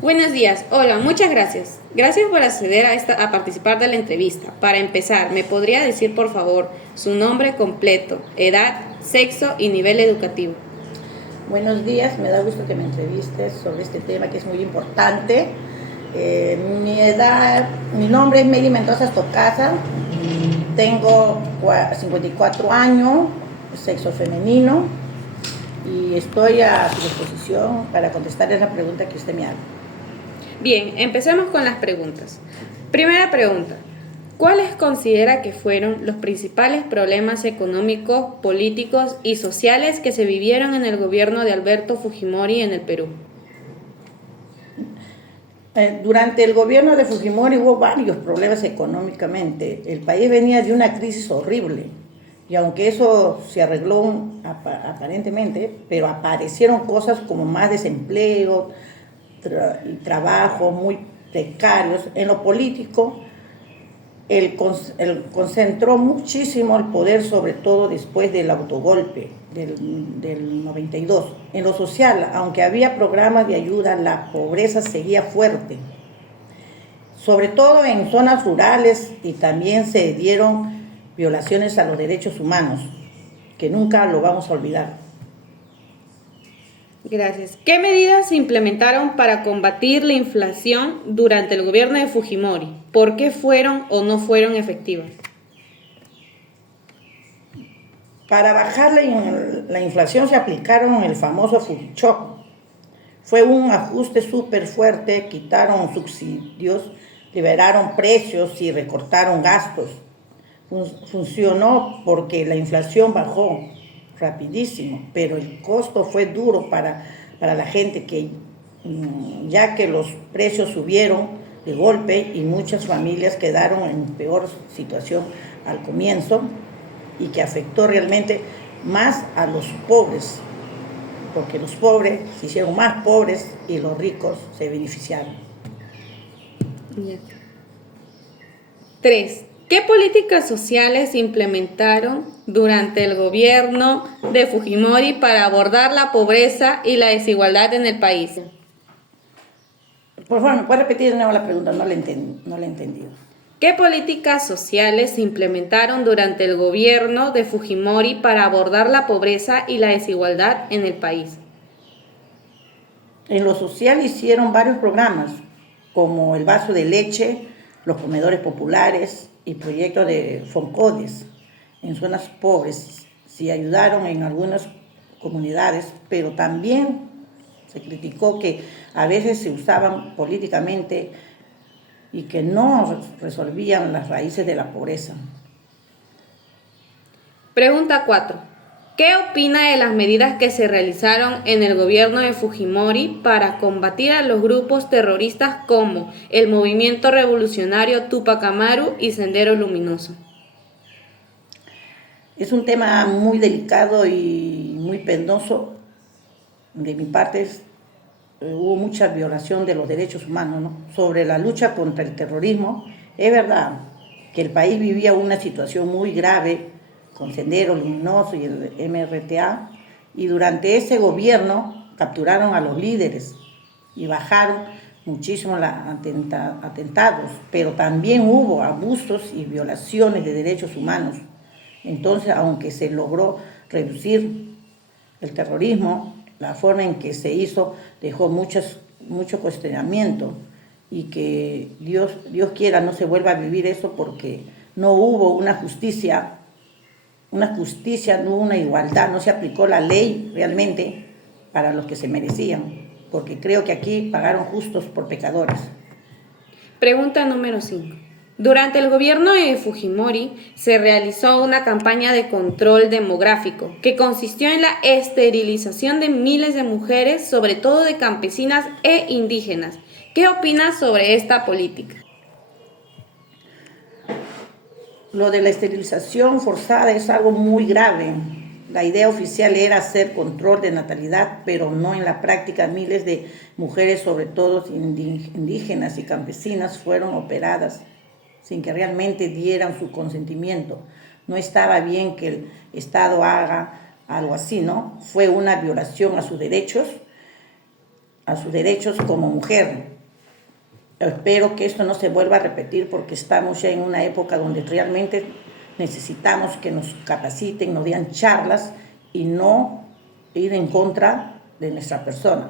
Buenos días, hola, muchas gracias. Gracias por acceder a participar de la entrevista. Para empezar, ¿me podría decir por favor su nombre completo, edad, sexo y nivel educativo? Buenos días, me da gusto que me entrevistes sobre este tema que es muy importante. Mi edad, mi nombre es Meli Mendoza Estocasa, tengo 54 años, sexo femenino, y estoy a su disposición para contestarles la pregunta que usted me haga. Bien, empecemos con las preguntas. Primera pregunta. ¿Cuáles considera que fueron los principales problemas económicos, políticos y sociales que se vivieron en el gobierno de Alberto Fujimori en el Perú? Durante el gobierno de Fujimori hubo varios problemas económicamente. El país venía de una crisis horrible y aunque eso se arregló aparentemente, pero aparecieron cosas como más desempleo y trabajos muy precarios. En lo político, él concentró muchísimo el poder, sobre todo después del autogolpe del 92. En lo social, aunque había programas de ayuda, la pobreza seguía fuerte, sobre todo en zonas rurales, y también se dieron violaciones a los derechos humanos, que nunca lo vamos a olvidar. Gracias. ¿Qué medidas se implementaron para combatir la inflación durante el gobierno de Fujimori? ¿Por qué fueron o no fueron efectivas? Para bajar la inflación se aplicaron el famoso Fujichoc. Fue un ajuste súper fuerte, quitaron subsidios, liberaron precios y recortaron gastos. Funcionó porque la inflación bajó rapidísimo, pero el costo fue duro para la gente, ya que los precios subieron de golpe y muchas familias quedaron en peor situación al comienzo, y que afectó realmente más a los pobres, porque los pobres se hicieron más pobres y los ricos se beneficiaron. Ya. 3. ¿Qué políticas sociales se implementaron durante el gobierno de Fujimori para abordar la pobreza y la desigualdad en el país? Por favor, ¿me puede repetir de nuevo la pregunta? No la he entendido. ¿Qué políticas sociales se implementaron durante el gobierno de Fujimori para abordar la pobreza y la desigualdad en el país? En lo social hicieron varios programas, como el vaso de leche, los comedores populares y proyectos de Foncodes en zonas pobres. Sí ayudaron en algunas comunidades, pero también se criticó que a veces se usaban políticamente y que no resolvían las raíces de la pobreza. Pregunta 4. ¿Qué opina de las medidas que se realizaron en el gobierno de Fujimori para combatir a los grupos terroristas como el Movimiento Revolucionario Tupac Amaru y Sendero Luminoso? Es un tema muy delicado y muy penoso. De mi parte, hubo mucha violación de los derechos humanos, ¿no? Sobre la lucha contra el terrorismo, es verdad que el país vivía una situación muy grave con Sendero Luminoso y el MRTA, y durante ese gobierno capturaron a los líderes y bajaron muchísimo los atentados, pero también hubo abusos y violaciones de derechos humanos. Entonces, aunque se logró reducir el terrorismo, la forma en que se hizo dejó mucho cuestionamiento, y que Dios quiera no se vuelva a vivir eso, porque no hubo una justicia, no hubo una igualdad, no se aplicó la ley realmente para los que se merecían, porque creo que aquí pagaron justos por pecadores. Pregunta número 5. Durante el gobierno de Fujimori se realizó una campaña de control demográfico que consistió en la esterilización de miles de mujeres, sobre todo de campesinas e indígenas. ¿Qué opinas sobre esta política? Lo de la esterilización forzada es algo muy grave. La idea oficial era hacer control de natalidad, pero no en la práctica. Miles de mujeres, sobre todo indígenas y campesinas, fueron operadas sin que realmente dieran su consentimiento. No estaba bien que el Estado haga algo así, ¿no? Fue una violación a sus derechos. a sus derechos como mujer. Espero que esto no se vuelva a repetir porque estamos ya en una época donde realmente necesitamos que nos capaciten, nos den charlas y no ir en contra de nuestra persona.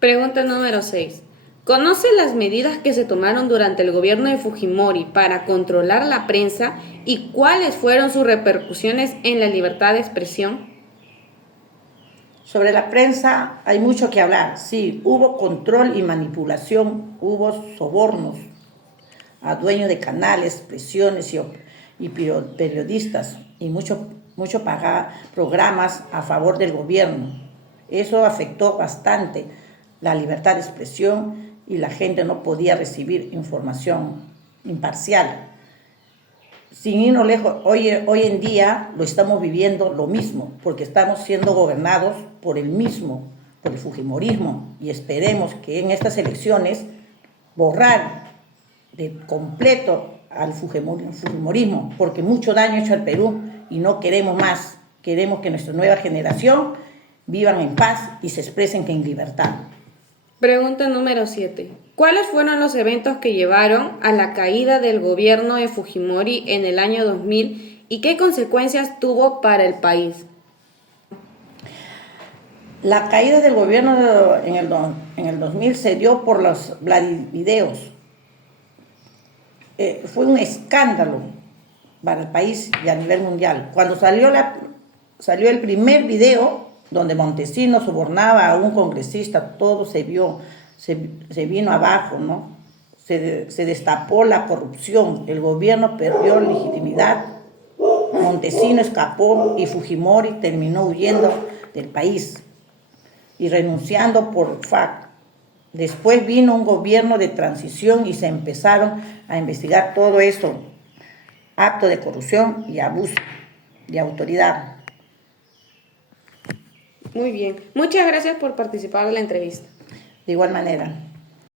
Pregunta número 6. ¿Conoce las medidas que se tomaron durante el gobierno de Fujimori para controlar la prensa y cuáles fueron sus repercusiones en la libertad de expresión? Sobre la prensa hay mucho que hablar. Sí, hubo control y manipulación, hubo sobornos a dueños de canales, presiones y periodistas y mucho pagar programas a favor del gobierno. Eso afectó bastante la libertad de expresión y la gente no podía recibir información imparcial. Sin irnos lejos, hoy en día lo estamos viviendo lo mismo, porque estamos siendo gobernados por el fujimorismo, y esperemos que en estas elecciones borrar de completo al fujimorismo, porque mucho daño ha hecho al Perú y no queremos más. Queremos que nuestra nueva generación vivan en paz y se expresen en libertad. Pregunta número 7. ¿Cuáles fueron los eventos que llevaron a la caída del gobierno de Fujimori en el año 2000 y qué consecuencias tuvo para el país? La caída del gobierno en el 2000 se dio por los Vladivideos. Fue un escándalo para el país y a nivel mundial. Cuando salió el primer video donde Montesinos sobornaba a un congresista, todo se vino abajo, ¿no? Se destapó la corrupción, el gobierno perdió legitimidad, Montesinos escapó y Fujimori terminó huyendo del país y renunciando por FARC. Después vino un gobierno de transición y se empezaron a investigar todo eso, acto de corrupción y abuso de autoridad. Muy bien. Muchas gracias por participar en la entrevista. De igual manera.